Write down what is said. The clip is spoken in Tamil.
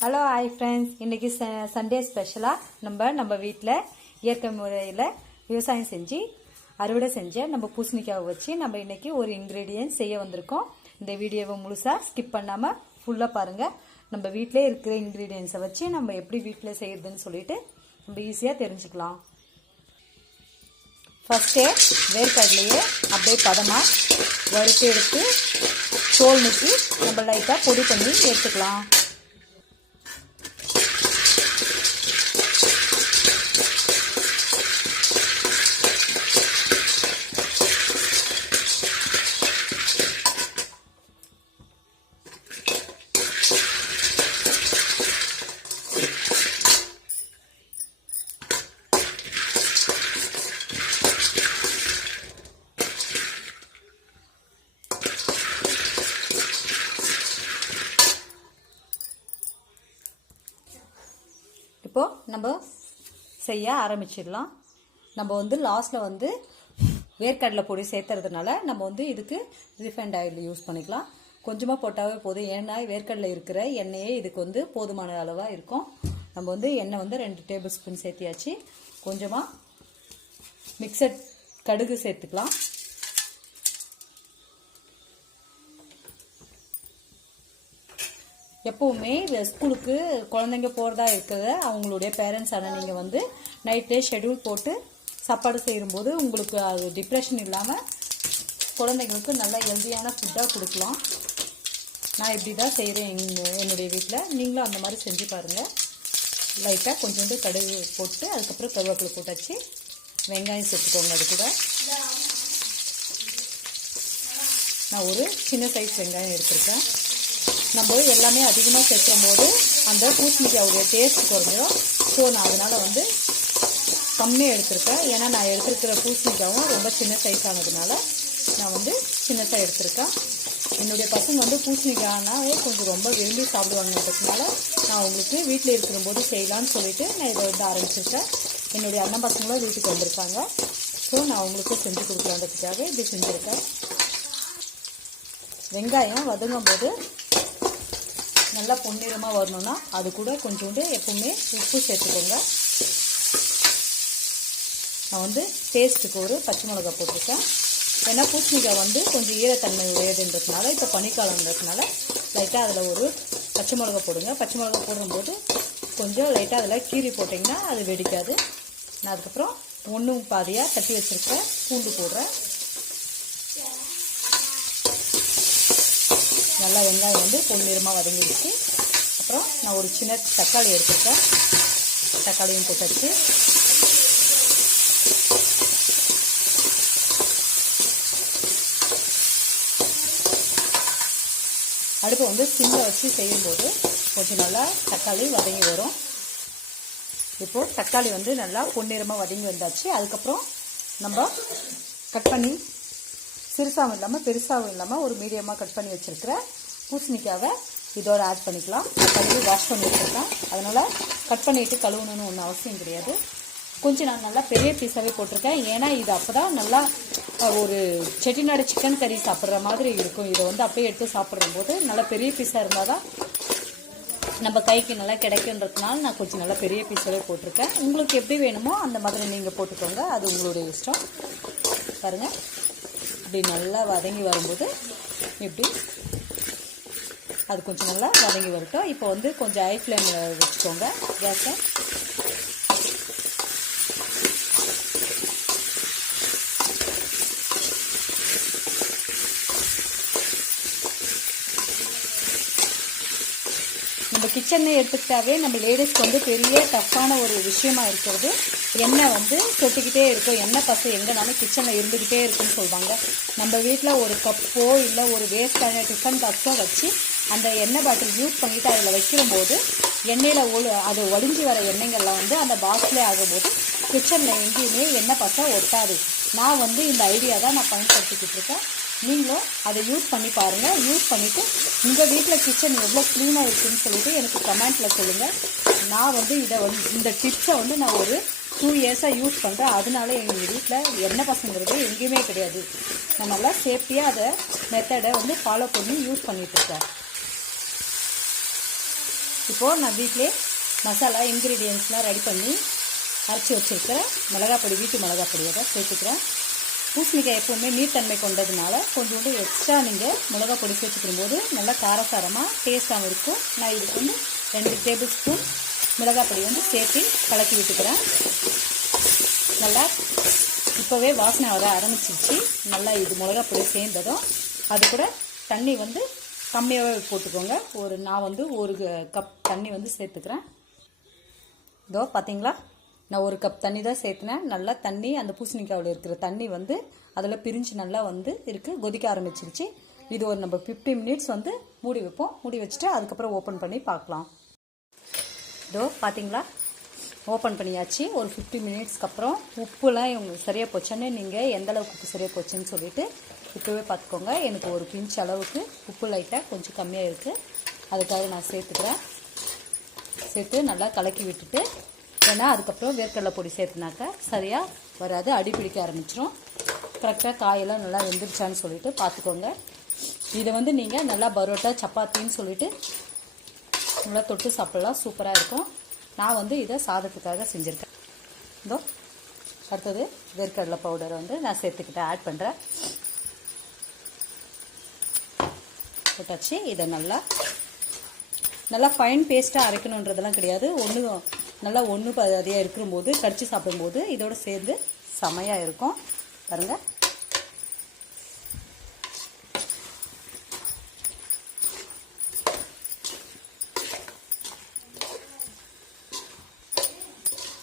ஹலோ ஹாய் ஃப்ரெண்ட்ஸ் இன்றைக்கி சண்டே ஸ்பெஷலாக நம்ம நம்ம வீட்டில் இயற்கை முறையில் விவசாயம் செஞ்சு அறுவடை செஞ்ச நம்ம பூசணிக்காவை வச்சு நம்ம இன்றைக்கி ஒரு இன்க்ரீடியன்ட் செய்ய வந்திருக்கோம். இந்த வீடியோவை முழுசாக ஸ்கிப் பண்ணாமல் ஃபுல்லாக பாருங்கள் நம்ம வீட்டிலே இருக்கிற இன்க்ரீடியன்ஸை வச்சு நம்ம எப்படி வீட்டில் செய்கிறதுன்னு சொல்லிட்டு நம்ம ஈஸியாக தெரிஞ்சுக்கலாம். ஃபஸ்ட்டே வேர்க்கடலையே அப்படியே பதமாக வறுத்து எடுத்து தோல் நீக்கி நம்ம லைட்டாக பொடி பண்ணி எடுத்துக்கலாம் இப்போது நம்ம செய்ய ஆரம்பிச்சிடலாம். நம்ம வந்து லாஸ்ட்டில் வந்து வேர்க்கடலை பொடி சேர்த்துறதுனால நம்ம வந்து இதுக்கு ரிஃபைண்ட் ஆயில் யூஸ் பண்ணிக்கலாம். கொஞ்சமாக போட்டாவே போதும். ஏன்னா வேர்க்கடலை இருக்கிற எண்ணெயே இதுக்கு வந்து போதுமான அளவாக இருக்கும். நம்ம வந்து எண்ணெய் வந்து ரெண்டு டேபிள் ஸ்பூன் சேர்த்தியாச்சு. கொஞ்சமாக மிக்சட் கடுகு சேர்த்துக்கலாம். எப்போவுமே இந்த ஸ்கூலுக்கு குழந்தைங்க போகிறதா இருக்கிறத அவங்களுடைய பேரண்ட்ஸ் ஆனால் நீங்கள் வந்து நைட்டே ஷெட்யூல் போட்டு சாப்பாடு செய்யும்போது உங்களுக்கு அது டிப்ரெஷன் இல்லாமல் குழந்தைங்களுக்கு நல்ல ஹெல்தியான ஃபுட்டாக கொடுக்கலாம். நான் இப்படி தான் செய்கிறேன் எங்கள் என்னுடைய வீட்டில் நீங்களும் அந்த மாதிரி செஞ்சு பாருங்கள் லைட்டாக கொஞ்சோண்டு கடுகு போட்டு அதுக்கப்புறம் கருவேப்பிலை போட்டாச்சு. வெங்காயம் சேர்த்துக்கோங்க அது கூட. நான் ஒரு சின்ன சைஸ் வெங்காயம் எடுத்திருக்கேன். நம்ம எல்லாமே அதிகமாக சேர்க்கும் போது அந்த பூசணிக்காவுடைய டேஸ்ட் குறைஞ்சிடும் ஸோ நான் அதனால் வந்து கம்மியாக எடுத்திருக்கேன். ஏன்னா நான் எடுத்திருக்கிற பூசணிக்காவும் ரொம்ப சின்ன சைஸ் ஆனதுனால நான் வந்து சின்னதாக எடுத்திருக்கேன். என்னுடைய பசங்க வந்து பூசணிக்காய்னாவே கொஞ்சம் ரொம்ப விரும்பி சாப்பிடுவாங்கன்றதுனால நான் உங்களுக்கு வீட்டில் இருக்கிறபோது செய்யலான்னு சொல்லிவிட்டு நான் இதை வந்து ஆரம்பிச்சிருக்கேன். என்னுடைய அண்ணன் பசங்களும் வீட்டுக்கு வந்திருக்காங்க. ஸோ நான் உங்களுக்கு செஞ்சு கொடுக்கலான்றதுக்காக இப்படி செஞ்சுருக்கேன். வெங்காயம் வதங்கும் போது நல்லா பொன்னிறமாக வரணும்னா அது கூட கொஞ்சோண்டு எப்பவுமே உப்பு சேர்த்துக்கோங்க. நான் வந்து டேஸ்ட்டுக்கு ஒரு பச்சை மிளகா போட்டிருக்கேன். ஏன்னா பூசணிக்காய் வந்து கொஞ்சம் ஈரத்தன்மை உடையதுன்றதுனால இப்போ பனிக்காலன்றதுனால லைட்டாக அதில் ஒரு பச்சை மிளகா போடுங்க. பச்சை மிளகா போடும்போது கொஞ்சம் லைட்டாக அதில் கீரி போட்டிங்கன்னா அது வெடிக்காது. நான் அதுக்கப்புறம் ஒன்றும் பாதியாக தட்டி வச்சுருக்க பூண்டு போடுறேன். நல்லா வெங்காயம் வந்து பொன்னிறமாக வதங்கிடுச்சு. அப்புறம் நான் ஒரு சின்ன தக்காளி எடுத்துருக்கேன். தக்காளியும் போட்டாச்சு. அடுப்பை வந்து சிம்மில் வச்சு செய்யும்போது கொஞ்சம் நல்லா தக்காளி வதங்கி வரும். இப்போது தக்காளி வந்து நல்லா பொன்னிறமாக வதங்கி வந்தாச்சு. அதுக்கப்புறம் நம்ம கட் பண்ணி சிறுசாகவும் இல்லாமல் பெருசாகவும் இல்லாமல் ஒரு மீடியமாக கட் பண்ணி வச்சுருக்கிற பூசணிக்காவை இதோடு ஆட் பண்ணிக்கலாம். கழுவி வாஷ் பண்ணி வச்சுருக்கேன். அதனால் கட் பண்ணிவிட்டு கழுவணும்னு ஒன்றும் அவசியம் கிடையாது. கொஞ்சம் நான் நல்லா பெரிய பீஸாகவே போட்டிருக்கேன். ஏன்னா இது அப்போ தான் நல்லா ஒரு செட்டிநாடு சிக்கன் கறி சாப்பிட்ற மாதிரி இருக்கும். இதை வந்து அப்படியே எடுத்து சாப்பிட்ற போது நல்லா பெரிய பீஸாக இருந்தால் தான் நம்ம கைக்கு நல்லா கிடைக்குன்றதுனால நான் கொஞ்சம் நல்லா பெரிய பீஸாகவே போட்டிருக்கேன். உங்களுக்கு எப்படி வேணுமோ அந்த மாதிரி நீங்கள் போட்டுக்கோங்க. அது உங்களுடைய இஷ்டம். பாருங்கள் இப்படி நல்லா வதங்கி வரும்போது இப்படி அது கொஞ்சம் நல்லா வதங்கி வரட்டும். இப்போ வந்து கொஞ்சம் ஹை ஃப்ளேமில் வச்சுக்கோங்க. கேஸை நம்ம கிச்சனை எடுத்துக்கிட்டாவே நம்ம லேடிஸ்க்கு வந்து பெரிய டஃப்பான ஒரு விஷயமா இருக்கிறது. எண்ணெய் வந்து சொட்டிக்கிட்டே இருக்கும். எண்ணெய் பசு எங்கேனாலும் கிச்சனில் இருந்துக்கிட்டே இருக்குன்னு சொல்லுவாங்க. நம்ம வீட்டில் ஒரு கப்போ இல்லை ஒரு வேஸ்டான டிஃபன் பாக்ஸோ வச்சு அந்த எண்ணெய் பாட்டில் யூஸ் பண்ணிவிட்டு அதில் வைக்கும்போது எண்ணெயில் ஒழு அது ஒடிஞ்சி வர எண்ணெய்கள்லாம் வந்து அந்த பாக்ஸ்லேயே ஆகும்போது கிச்சனில் எங்கேயுமே எண்ணெய் பசை ஒட்டாது. நான் வந்து இந்த ஐடியா தான் நான் பயன்படுத்திக்கிட்டு இருக்கேன். நீங்களும் அதை யூஸ் பண்ணி பாருங்கள் யூஸ் பண்ணிவிட்டு உங்கள் வீட்டில் கிச்சன் எவ்வளோ க்ளீனாக இருக்குதுன்னு சொல்லிட்டு எனக்கு கமெண்ட்டில் சொல்லுங்கள் நான் வந்து இதை வந்து இந்த டிப்ஸை வந்து நான் ஒரு டூ இயர்ஸாக யூஸ் பண்ணுறேன் அதனால எங்கள் வீட்டில் என்ன பசங்கிறது எங்கேயுமே கிடையாது. நான் நல்லா சேஃப்டியாக அதை மெத்தடை வந்து ஃபாலோ பண்ணி யூஸ் பண்ணிகிட்ருக்கேன் இப்போது நான் வீட்டிலே மசாலா இன்க்ரீடியன்ஸ்லாம் ரெடி பண்ணி அரைச்சி வச்சுருக்கிறேன். மிளகாப்பொடி வீட்டு மிளகாப்பொடியை தான் சேர்த்துக்கிறேன். பூசணிக்காய் எப்போவுமே நீர்த்தன்மை கொண்டதுனால கொஞ்சோண்டு எக்ஸ்ட்ரா நீங்கள் மிளகா பொடி சேர்த்துக்கும் போது நல்லா காரசாரமாக டேஸ்ட்டாகவும் இருக்கும். நான் இதுக்கு வந்து ரெண்டு டேபிள் ஸ்பூன் மிளகாப் பொடி வந்து சேர்த்து கலக்கி விட்டுக்கிறேன். நல்லா இப்போவே வாசனை வர ஆரம்பிச்சிருச்சு. நல்லா இது மிளகா பொடி சேர்ந்ததும் அது கூட தண்ணி வந்து கம்மியாகவே போட்டுக்கோங்க. ஒரு நான் வந்து ஒரு கப் தண்ணி வந்து சேர்த்துக்கிறேன். இதோ பார்த்தீங்களா நான் ஒரு கப் தண்ணி தான் சேர்த்துனேன். நல்லா தண்ணி அந்த பூசணிக்காவில் இருக்கிற தண்ணி வந்து அதில் பிரிஞ்சு நல்லா வந்து இருக்குது கொதிக்க ஆரம்பிச்சிருச்சு. இது ஒரு நம்ம ஃபிஃப்டி மினிட்ஸ் வந்து மூடி வைப்போம். மூடி வச்சுட்டு அதுக்கப்புறம் ஓப்பன் பண்ணி பார்க்கலாம். இதோ பார்த்தீங்களா ஓப்பன் பண்ணியாச்சு. ஒரு ஃபிஃப்டி மினிட்ஸ்க்கு அப்புறம் உப்புலாம் உங்களுக்கு சரியாக போச்சுன்னு நீங்கள் எந்த அளவுக்கு உப்பு சரியாக போச்சுன்னு சொல்லிட்டு இப்போவே பார்த்துக்கோங்க எனக்கு ஒரு பிஞ்ச் அளவுக்கு உப்பு லைட்டாக கொஞ்சம் கம்மியாக இருக்குது அதுக்காக நான் சேர்த்துக்கிறேன். சேர்த்து நல்லா கலக்கி விட்டுட்டு ஏன்னா அதுக்கப்புறம் வேர்க்கடலை பொடி சேர்த்துனாக்கா சரியாக வராது. அடி பிடிக்க ஆரம்பிச்சிடும் கரெக்டாக காயெல்லாம் நல்லா வெந்துருச்சான்னு சொல்லிட்டு பார்த்துக்கோங்க. இதை வந்து நீங்கள் நல்லா பரோட்டா சப்பாத்தின்னு சொல்லிட்டு நல்லா தொட்டு சாப்பிடலாம். சூப்பராக இருக்கும். நான் வந்து இதை சாதத்துக்காக செஞ்சுருக்கேன். இதோ அடுத்தது வேர்க்கடலை பவுடரை வந்து நான் சேர்த்துக்கிட்டேன் ஆட் பண்ணுறேன் போட்டாச்சு. இதை நல்லா நல்லா ஃபைன் பேஸ்ட்டாக அரைக்கணுன்றதெல்லாம் கிடையாது. ஒன்று நல்லா ஒன்று பாதியாக இருக்கும்போது கடிச்சு சாப்பிடும்போது இதோட சேர்ந்து செமையாக இருக்கும். பாருங்கள்